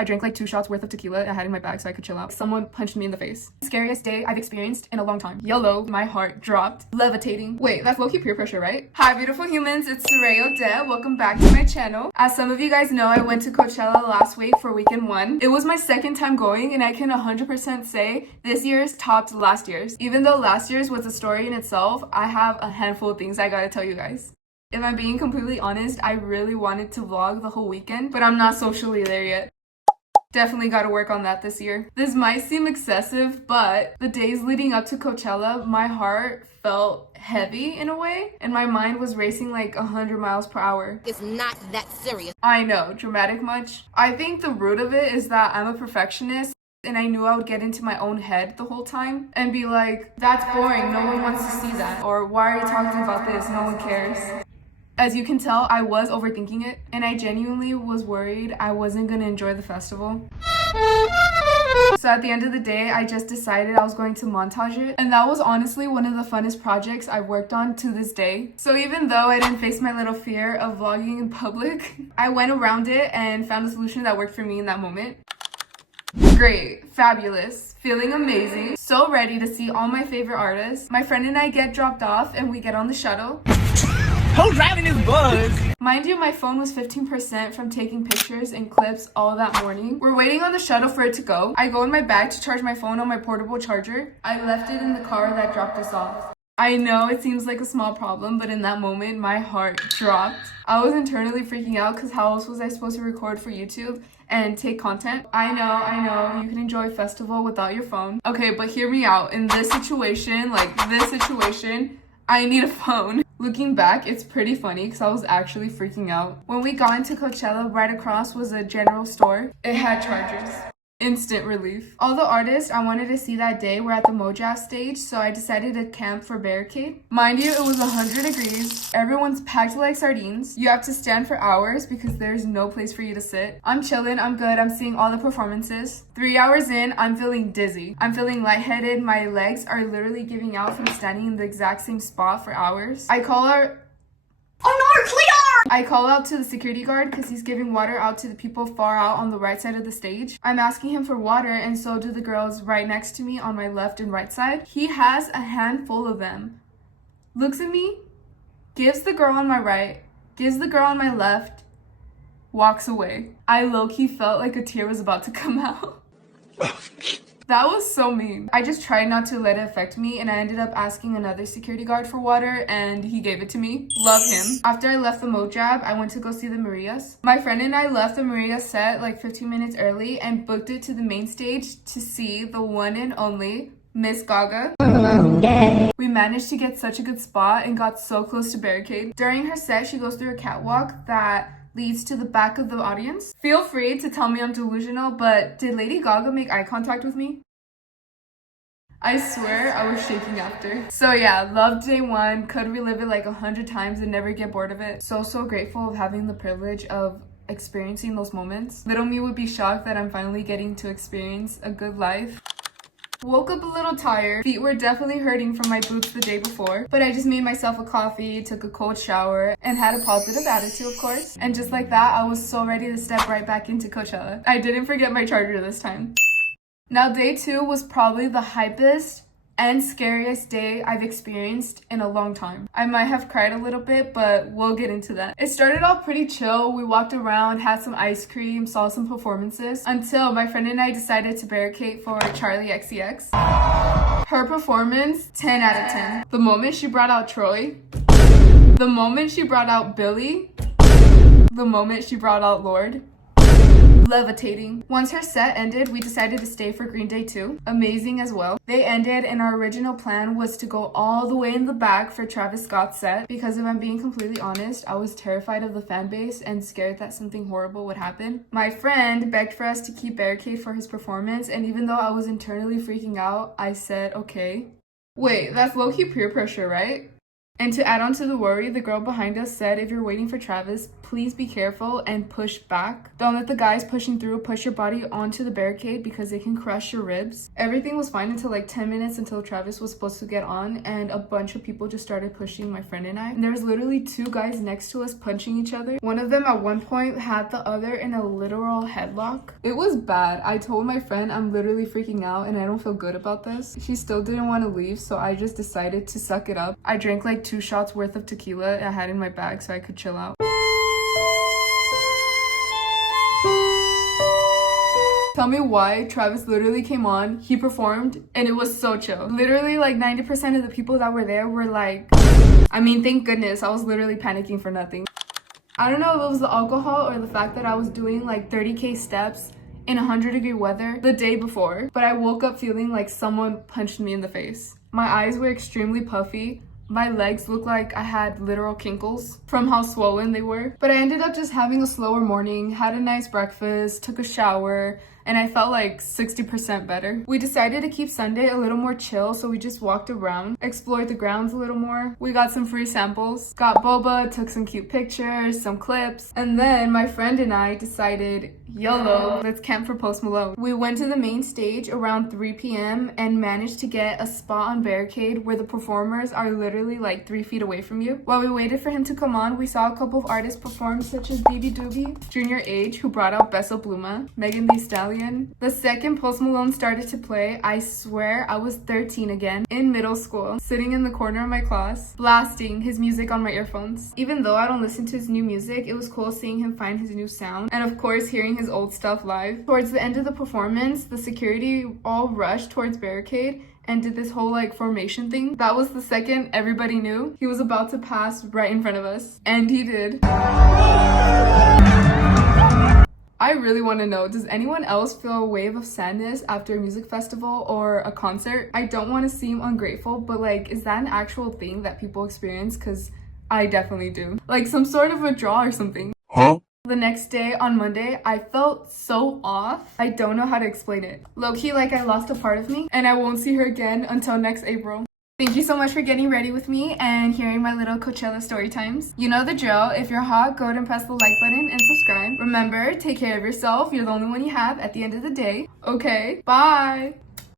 I drank like 2 shots worth of tequila I had in my bag so I could chill out. Someone punched me in the face. Scariest day I've experienced in a long time. YOLO, my heart dropped. Levitating. Wait, that's low-key peer pressure, right? Hi, beautiful humans, it's Soraya Odette. Welcome back to my channel. As some of you guys know, I went to Coachella last week for weekend 1. It was my second time going, and I can 100% say this year's topped last year's. Even though last year's was a story in itself, I have a handful of things I gotta tell you guys. If I'm being completely honest, I really wanted to vlog the whole weekend, but I'm not socially there yet. Definitely gotta work on that this year. This might seem excessive, but the days leading up to Coachella, my heart felt heavy in a way, and my mind was racing like 100 miles per hour. It's not that serious. I know, dramatic much? I think the root of it is that I'm a perfectionist, and I knew I would get into my own head the whole time and be like, that's boring, no one wants to see that. Or why are you talking about this? No one cares. As you can tell, I was overthinking it, and I genuinely was worried I wasn't gonna enjoy the festival. So at the end of the day, I just decided I was going to montage it, and that was honestly one of the funnest projects I've worked on to this day. So even though I didn't face my little fear of vlogging in public, I went around it and found a solution that worked for me in that moment. Great, fabulous, feeling amazing, so ready to see all my favorite artists. My friend and I get dropped off and we get on the shuttle. Who's driving this bus? Mind you, my phone was 15% from taking pictures and clips all that morning. We're waiting on the shuttle for it to go. I go in my bag to charge my phone on my portable charger. I left it in the car that dropped us off. I know it seems like a small problem, but in that moment, my heart dropped. I was internally freaking out because how else was I supposed to record for YouTube and take content? I know, you can enjoy a festival without your phone. Okay, but hear me out. In this situation, I need a phone. Looking back, it's pretty funny because I was actually freaking out. When we got into Coachella, right across was a general store. It had chargers. Instant relief. All the artists I wanted to see that day were at the Mojave stage, so I decided to camp for barricade. Mind you, it was 100 degrees. Everyone's packed like sardines. You have to stand for hours because there's no place for you to sit. I'm chilling, I'm good, I'm seeing all the performances. 3 hours in, I'm feeling dizzy. I'm feeling lightheaded, my legs are literally giving out from standing in the exact same spot for hours. I call out to the security guard because he's giving water out to the people far out on the right side of the stage. I'm asking him for water, and so do the girls right next to me on my left and right side. He has a handful of them. Looks at me, gives the girl on my right, gives the girl on my left, walks away. I low-key felt like a tear was about to come out. That was so mean. I just tried not to let it affect me, and I ended up asking another security guard for water, and he gave it to me. Love him. After I left the Mojab, I went to go see the Marias. My friend and I left the Maria set like 15 minutes early and booked it to the main stage to see the one and only Miss Gaga. We managed to get such a good spot and got so close to barricade. During her set, she goes through a catwalk that leads to the back of the audience. Feel free to tell me I'm delusional, but did Lady Gaga make eye contact with me? I swear I was shaking after. So yeah, loved day 1, could relive it like 100 times and never get bored of it. So grateful of having the privilege of experiencing those moments. Little me would be shocked that I'm finally getting to experience a good life. Woke up a little tired. Feet were definitely hurting from my boots the day before, but I just made myself a coffee, took a cold shower, and had a positive attitude, of course. And just like that, I was so ready to step right back into Coachella. I didn't forget my charger this time. Now, day 2 was probably the hypest and scariest day I've experienced in a long time. I might have cried a little bit, but we'll get into that. It started off pretty chill. We walked around, had some ice cream, saw some performances, until my friend and I decided to barricade for Charlie XCX. Her performance, 10 out of 10. The moment she brought out Troy, the moment she brought out Billy, the moment she brought out Lord. Levitating. Once her set ended, we decided to stay for Green Day 2. Amazing as well. They ended, and our original plan was to go all the way in the back for Travis Scott's set, because if I'm being completely honest, I was terrified of the fan base and scared that something horrible would happen. My friend begged for us to keep barricade for his performance, and even though I was internally freaking out, I said okay. Wait, that's low-key peer pressure, right? And to add on to the worry, the girl behind us said if you're waiting for Travis, please be careful and push back. Don't let the guys pushing through push your body onto the barricade because they can crush your ribs. Everything was fine until like 10 minutes until Travis was supposed to get on, and a bunch of people just started pushing my friend and I. And there was literally two guys next to us punching each other. One of them at one point had the other in a literal headlock. It was bad. I told my friend I'm literally freaking out and I don't feel good about this. She still didn't want to leave, so I just decided to suck it up. I drank like 2 shots worth of tequila I had in my bag so I could chill out. Tell me why Travis literally came on, he performed, and it was so chill. Literally like 90% of the people that were there were like, I mean, thank goodness, I was literally panicking for nothing. I don't know if it was the alcohol or the fact that I was doing like 30K steps in 100-degree weather the day before, but I woke up feeling like someone punched me in the face. My eyes were extremely puffy. My legs looked like I had literal kinkles from how swollen they were. But I ended up just having a slower morning, had a nice breakfast, took a shower, and I felt like 60% better. We decided to keep Sunday a little more chill, so we just walked around, explored the grounds a little more. We got some free samples, got boba, took some cute pictures, some clips, and then my friend and I decided, YOLO, let's camp for Post Malone. We went to the main stage around 3 p.m. and managed to get a spot on barricade where the performers are literally like 3 feet away from you. While we waited for him to come on, we saw a couple of artists perform such as Baby Doobie, Junior H, who brought out Beso Pluma, Megan Thee Stallion. The second Post Malone started to play, I swear I was 13 again, in middle school, sitting in the corner of my class, blasting his music on my earphones. Even though I don't listen to his new music, it was cool seeing him find his new sound, and of course hearing his old stuff live. Towards the end of the performance, the security all rushed towards barricade and did this whole like formation thing. That was the second everybody knew he was about to pass right in front of us, and he did. I really want to know, does anyone else feel a wave of sadness after a music festival or a concert? I don't want to seem ungrateful, but like, is that an actual thing that people experience? Because I definitely do. Like some sort of withdrawal or something. Huh? The next day, on Monday, I felt so off. I don't know how to explain it. Low-key, like I lost a part of me, and I won't see her again until next April. Thank you so much for getting ready with me and hearing my little Coachella story times. You know the drill. If you're hot, go ahead and press the like button and subscribe. Remember, take care of yourself. You're the only one you have at the end of the day. Okay, bye!